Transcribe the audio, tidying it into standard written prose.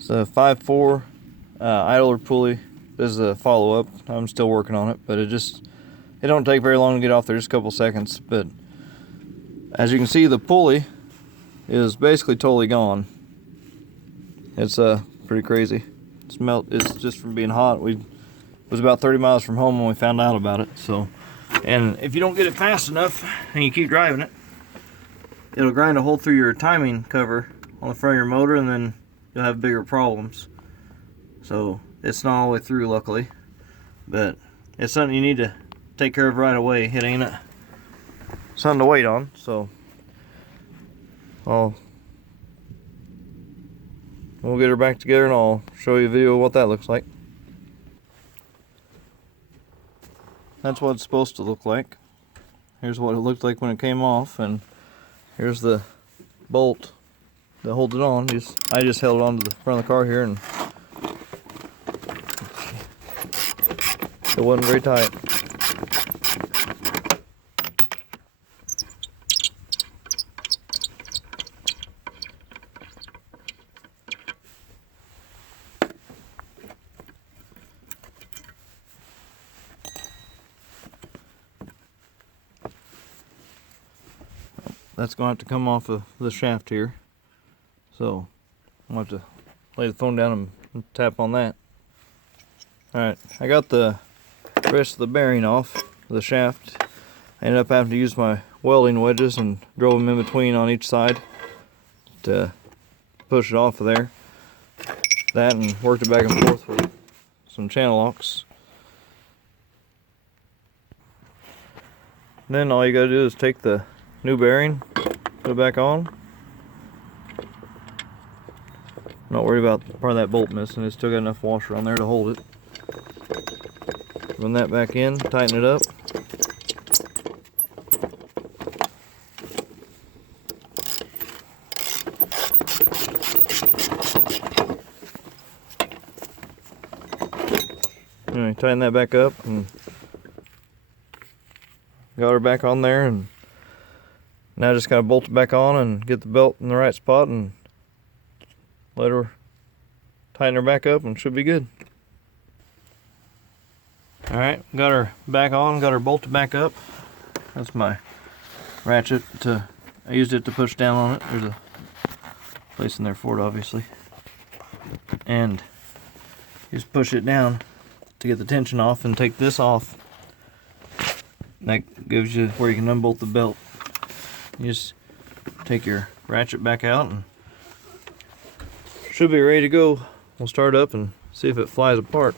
It's a 5.4 idler pulley. This is a follow-up. I'm still working on it, but it don't take very long to get off there, just a couple seconds. But as you can see, the pulley is basically totally gone. It's pretty crazy. It's just from being hot. We was about 30 miles from home when we found out about it. So, and if you don't get it fast enough and you keep driving it, it'll grind a hole through your timing cover on the front of your motor, and then you'll have bigger problems. So it's not all the way through, luckily, but it's something you need to take care of right away. It ain't something to wait on. So we'll get her back together and I'll show you a video of what that looks like. That's what it's supposed to look like. Here's what it looked like when it came off, and here's the bolt that holds it on. I just held it onto the front of the car here, and it wasn't very tight. That's going to have to come off of the shaft here. So I'm going to have to lay the phone down and tap on that. Alright, I got the rest of the bearing off the shaft. I ended up having to use my welding wedges and drove them in between on each side to push it off of there. That, and worked it back and forth with some channel locks. Then all you got to do is take the new bearing, put it back on. I'm not worried about part of that bolt missing. It's still got enough washer on there to hold it. Run that back in, tighten it up. Anyway, tighten that back up and got her back on there, and now just gotta bolt it back on and get the belt in the right spot and let her tighten her back up, and should be good. Alright, got her back on, got her bolted back up. That's my ratchet. I used it to push down on it. There's a place in there for it, obviously. And you just push it down to get the tension off and take this off. That gives you where you can unbolt the belt. You just take your ratchet back out and should be ready to go. We'll start up and see if it flies apart.